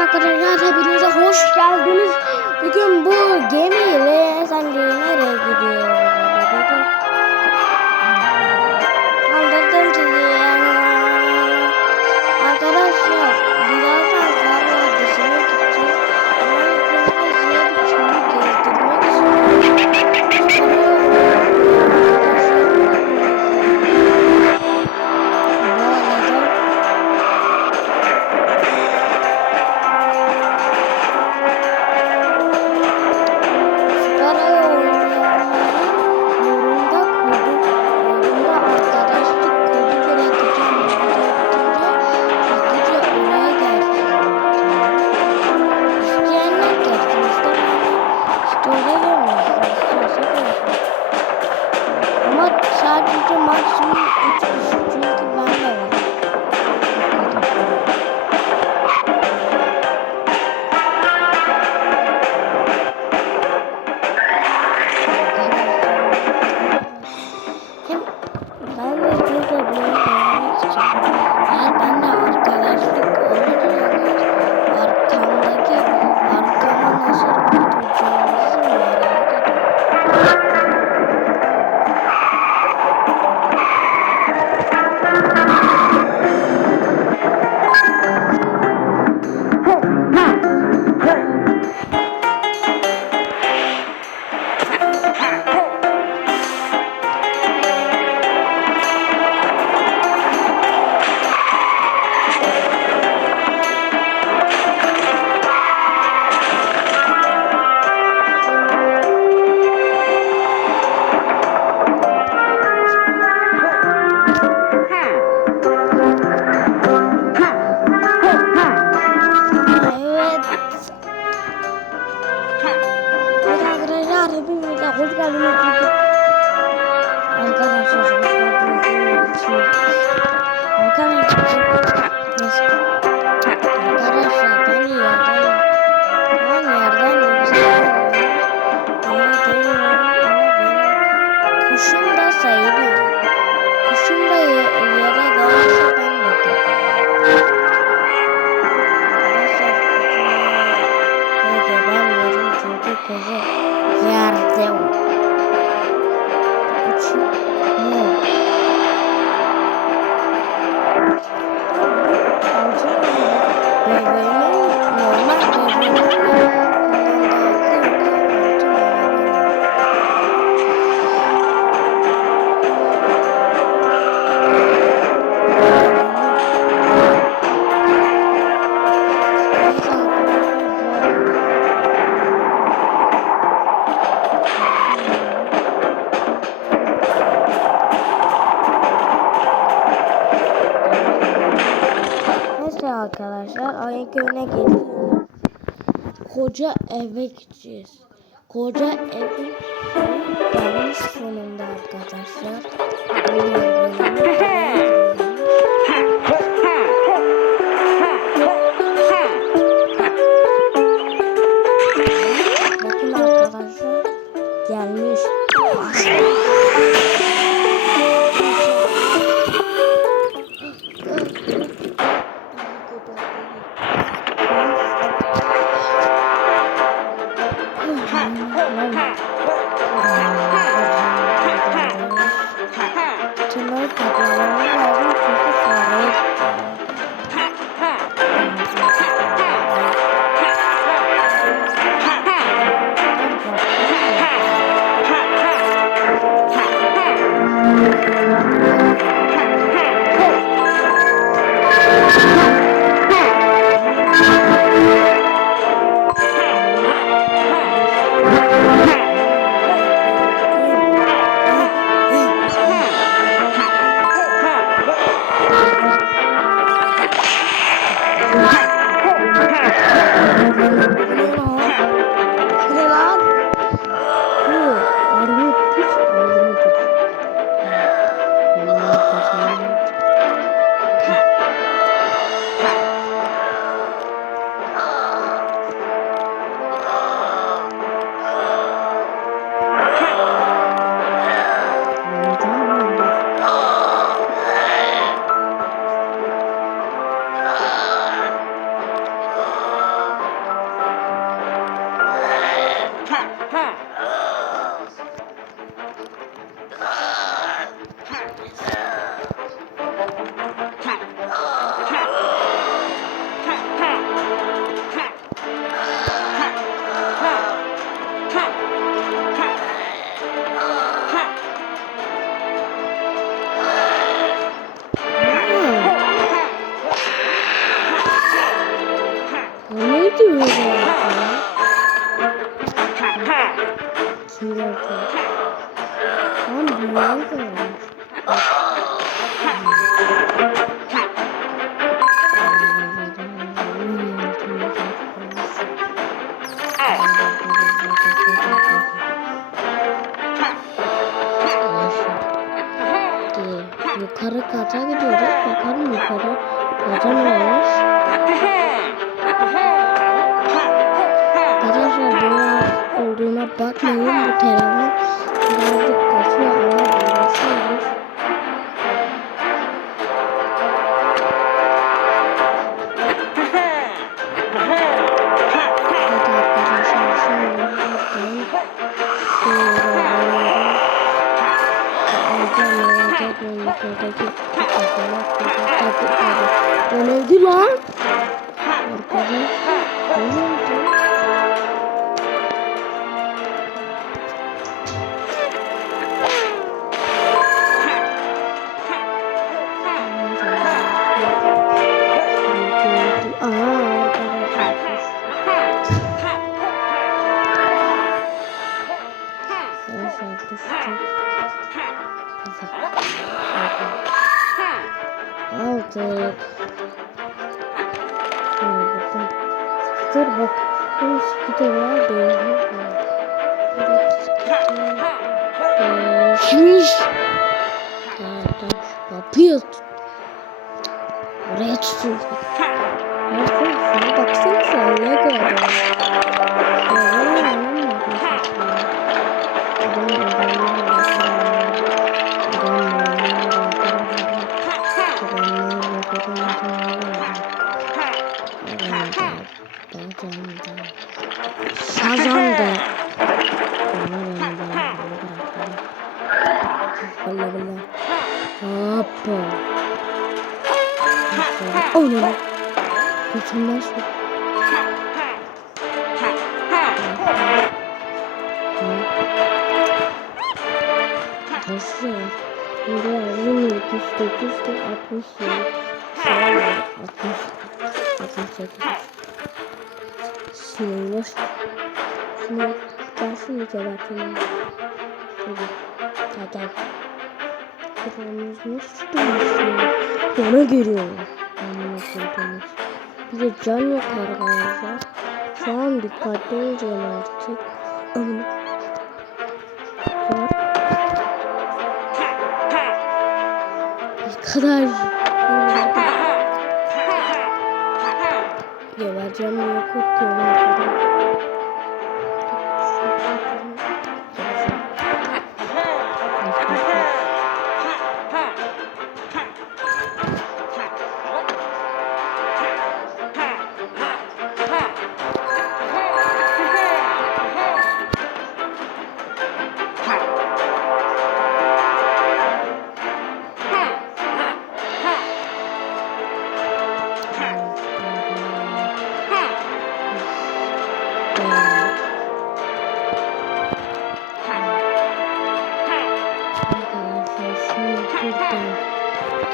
arkadaşlar, hepinize hoş geldiniz. Bugün bu gemiyle sence nereye gidiyor? Kaldırdım sizi. Arkadaşlar, birazdan kar vadisine gideceğiz. Ama ilk önce size bir çölü gezdirmek istiyorum. Sadece maksimum 3 kişi, çünkü ben de var. Hem ben de burada böyle oynamak istiyorum. Eğer benimle arkadaşlık olursanız arkama nasıl oturacağınızı merak ediyorum. Hepinize hoş geldiniz. Arkadaşlar, ben yerden kuşum da sayılıyor. Kuşum da yere gelirse ben de gelmiyorum çünkü kuzu yerde arkadaşlar, ayın köyüne geliyorum. Koca eve gideceğiz. Koca evin gelmiş sonunda arkadaşlar. Bakın arkadaşlar, gelmiş. Tırnağı kapıyorum. Ne diyor ya? Kim yaptı? Tam dünyayı koymuş. Yukarı kata gidiyoruz. Bakalım yukarı kata ne olmuş? Arkadaşlar dünya olduğuna bakmayın. Bu telefon birazcık kasıyor ama uğraşıyoruz. Evet arkadaşlar şimdi o neydi lan? Arkadaş ne oldu? Aldık. Dur bak. Bu skuterler değil. Şiş. Kapıyı tut. Oraya tutun. Baksana sen ne kadar. Şazamda. Hoppa. Oh no. Mükemmel şu. Taşı. Burada yazdım 79 da 67. Sonra 68. Şimdi şunu gelsin gebertin. Gel. Kırmızı nasıl yana geliyor. Bir de can yok arkadaşlar. Şu an dikkatli olacağım artık. Ama ne kadar gebereceğim diye korkuyorum arkadaşlar.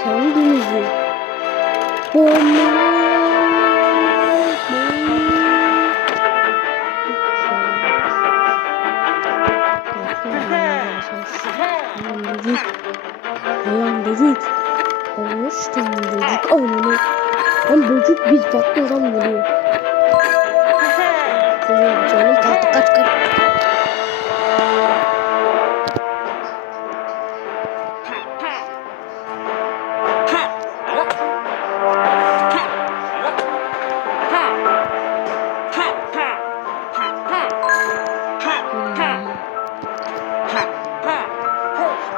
Kendinizi böcek olmuştum böcek anını lan böcek biz bakmadan vuruyor canım kaç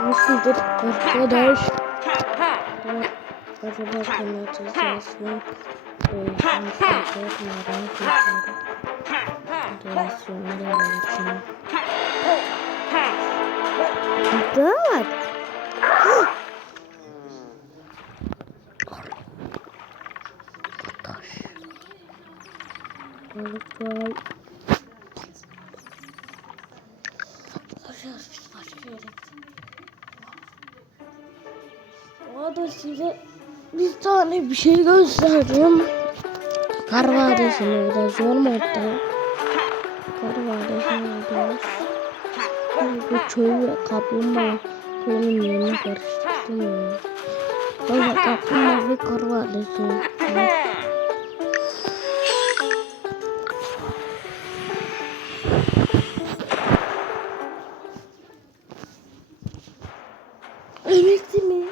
nasıldır arkadaş? Acaba kanatı sesini merak ediyorum. Dekorasyonlara bakayım. Daha bak. Balıklar. Biz başka yere da size bir tane bir şey gösterdim. Kar Vadisi'ne biraz zor modda. Kar Vadisi'ne biraz. Bu çöl ve kaplumbağa köyünün yerini karıştırdım ya. Böyle kaplumbağa ve Kar Vadisi. Emekli mi?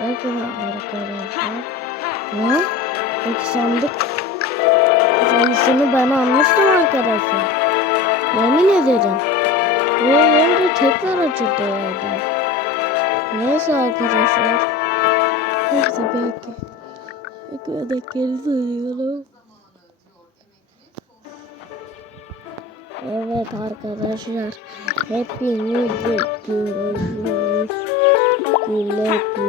Bakın arkadaşlar. Ne? Peki sandık sayısını ben almıştım arkadaşlar. Yemin ederim. Bu yerde tekrar açıldı herhalde. Neyse arkadaşlar. Neyse belki. Belki de geri söylüyorum. Evet arkadaşlar. Hepinizi görüşürüz. Güle güle.